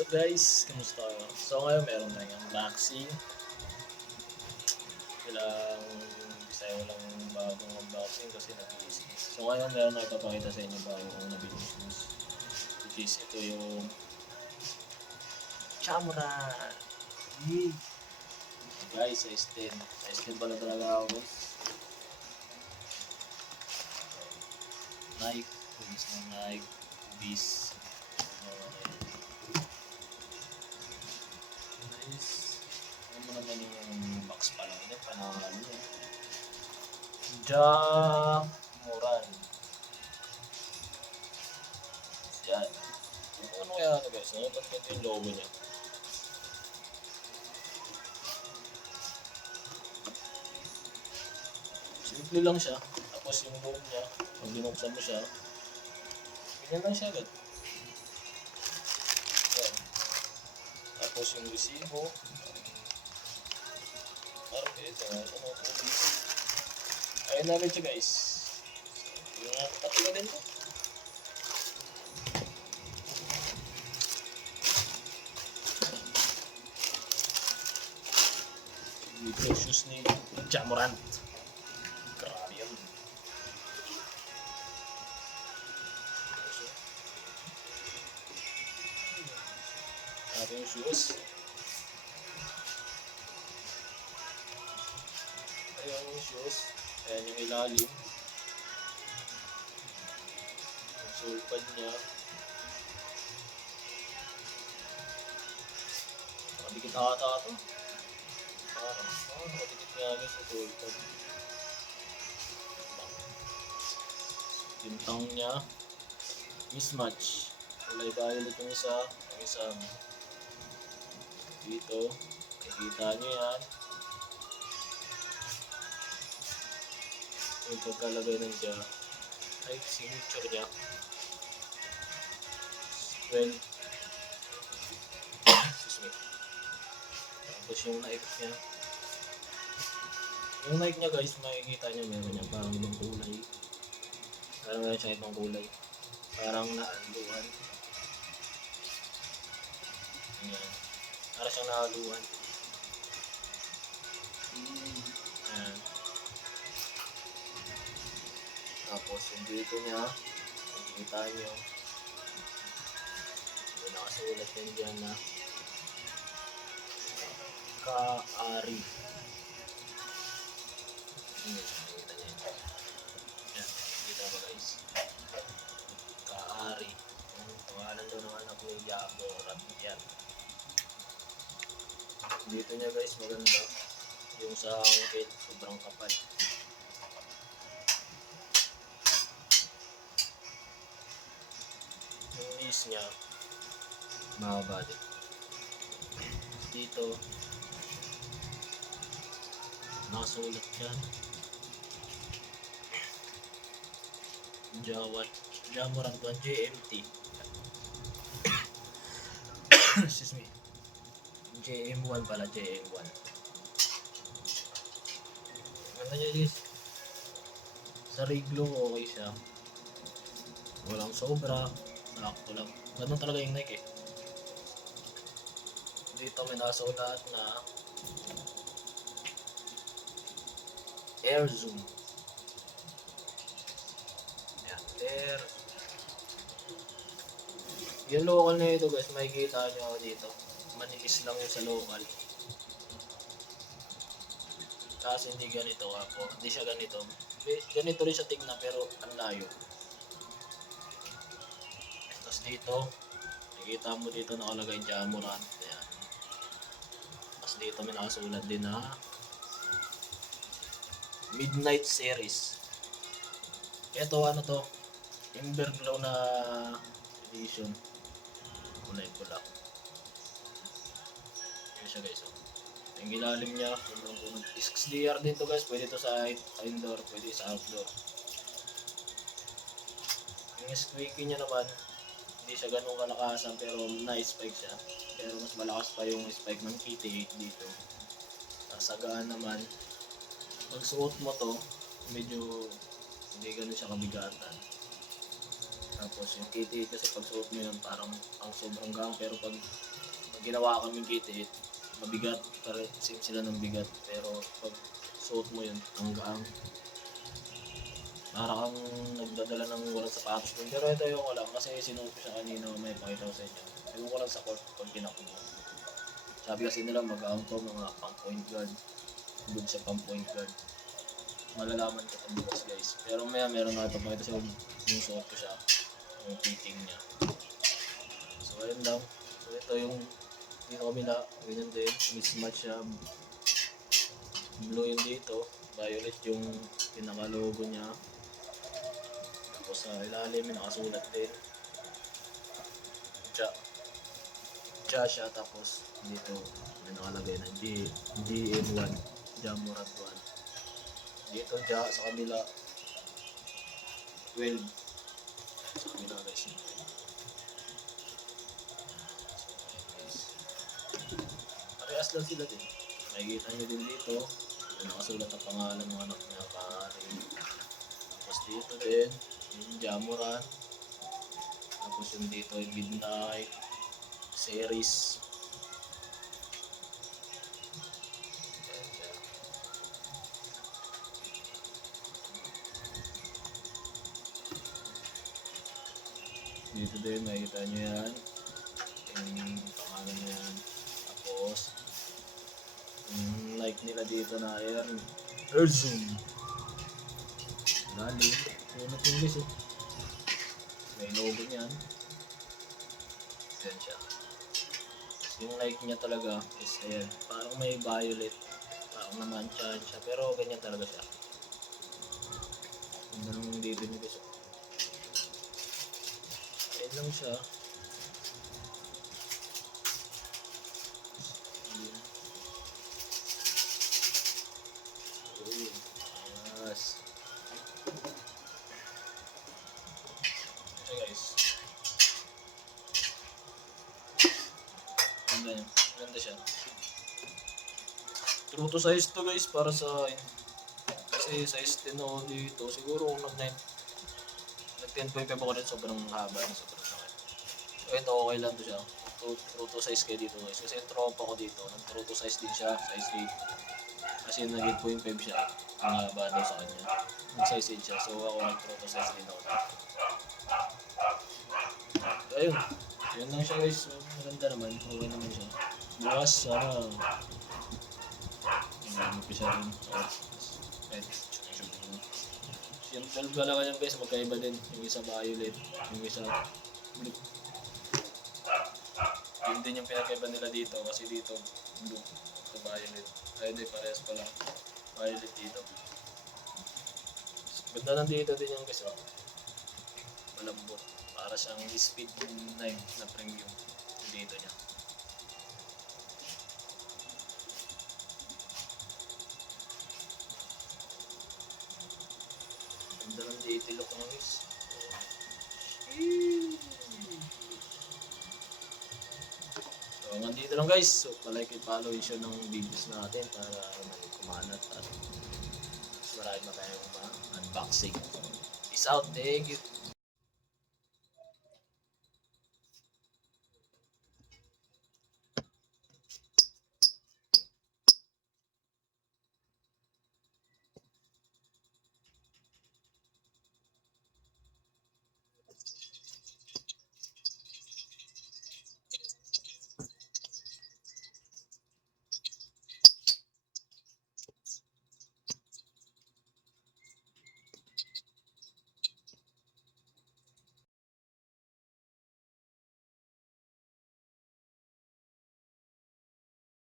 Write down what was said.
So guys, kumusta kayo? So ngayon meron tayong unboxing. Ilang isa lang bagong unboxing kasi nag-iisip. So ngayon meron na ipapakita sa inyo bago kong nabili yung shoes. Which is ito yung Chamura. Guys, size 10. Size 10 pala talaga ako guys. Nike. Kubis ng Nike. Kubis. Guys, ano mo naman yung box pa lang din. Panangalan niya. Jamuran. Yan. Ano kaya ano guys? Ano ba't ito yung logo niya? Simple lang siya. Tapos yung loob niya, pag binuksan mo siya, ganyan lang siya agad. Yan. Tapos yung resibo, parang ito, tubis. Ayun namin siya guys. Yung patila din mo. Dito yung shoes ni Jamoran. Grabe yan. Ito yung shoes. Ayan yung shoes. Ayan yung ilalim. Yung sole pad niya. Nakadikit ata ito. Parang nakadikit nga guys sa sole pad. Tintang niya. Mismatch. Kulay violet yung isa. Yung isa dito. Nakikita nyo yan. Yung pagkalagay ng siya ay signature niya. Well, excuse me. Tapos yung Nike niya. Yung Nike niya guys, makikita nyo meron niya parang ibang kulay. Parang meron siya ibang kulay. Parang naaluan. Ayan. Parang siyang naaluan. Ayan. Tapos yung dito niya, makikita nyo. May nakasulat din dyan na Kaari. Makikita nyo yun. Yan, makikita mo guys. Kaari. Yung pangalan doon ng anak ni Jamoran. Yan. Dito niya guys, maganda. Yung sa angkit, sobrang kapal. Yung knees niya, mahaba din. Dito, nakasulat yan. Jamoran 1 JMT. Excuse me. JM1 pala, JM1. Ganda niya guys. Sa riglo, okay siya. Walang sobra. Sakto lang. Ganun talaga yung Nike eh. Dito may nakasulat na Air Zoom. Yan, Air. Yung local na ito guys, makikita nyo dito. Manipis lang yung sa local. Kasi hindi ganito ako. Hindi siya ganito. Ganito rin siya tignan pero ang layo. Tapos dito, nakikita mo dito nakalagay Jamoran. Ayan. Tapos dito may nakasulat din na Midnight Series. Ito ano to? Ember Glow na edition. Kulay pula. Yan siya guys. Oh. Yung ilalim niya, XDR din to guys. Pwede to sa indoor, pwede sa outdoor. Yung squeaky niya naman, hindi siya ganun kalakasan pero na-spike siya. Pero mas malakas pa yung spike ng KT8 dito. Sasagaan naman. Pag suot mo to, medyo hindi ganun siya kabigatan. Tapos yung KT8 kasi pag suot mo yun parang ang sobrang gang, pero pag ginawa kaming KT8 mabigat, same sila ng bigat, pero pag suot mo yun ang gaang. Para kang nagdadala ng walang sapatos dun. Pero ito yung wala kasi sinuot ko siya kanina, may pakita ko sa inyo. Yung ko lang sa court pag tinakbo. Sabi kasi nila mag-aang to mga pang point guard. Good siya pang point guard. Malalaman ko ito bukas guys. Pero meron na ipapakita sa yung suot ko siya. Yung fitting niya. So ayun lang. So ito yung dito kami na ganyan din. Mismatch siya. Blue yung dito. Violet yung pinaka-logo niya. Tapos sa ilalim may nakasulat din. Ja siya, tapos dito may nakalagay na DN1, Jamurat 1. Dito Ja sa kabila 12. Sa kabila guys. Parehas lang sila din. Makikita nyo din dito may nakasulat ang pangalan ng anak niya, pare. Tapos dito din yung Jamurat. Tapos yung dito yung Midnight series. Dito din makikita nyo yan. Yung pangalan na yan. Tapos yung like nila dito na ayan Erzum. Galing. Punot yung guys may logo niyan. Yan siya. Yung like niya talaga is ayan, parang may violet, parang namansyahan siya, pero ganyan talaga siya. Ganda nung dito niya guys. Ayan lang siya. Ayan. Yes. Okay guys. Ganda siya. True to size to guys para sa akin. Kasi size 10 ako dito. Siguro kung nag 10.5 ako rin sobrang haba na sobrang laki. So ito okay lang to siya. True to size kayo dito guys. Kasi tropa ko dito. Nag true to size din siya. Size 8. Kasi nag 8.5 siya. Ang haba daw sa kanya. Nag size 8 siya. So ako nag true to size din ako. So ayun. Yun lang siya guys. So, maganda naman. Okay naman siya. Bukas sana mag-upisa rin. Yung 12 ka lang yan guys. Magkaiba din. Yung isa violet. Yung isa blue. Yun din yung pinakaiba nila dito. Kasi dito blue. Ito violet. Ay di parehas pala. Violet dito. Ganda lang dito din yung guys. Malambot. Para siyang speed 9 na premium dito niya. Ganda ng dito look mo guys. So hanggang dito lang guys. So palike and follow yung show ng videos natin para kumalat at marami na tayong unboxing. Peace out. Thank you.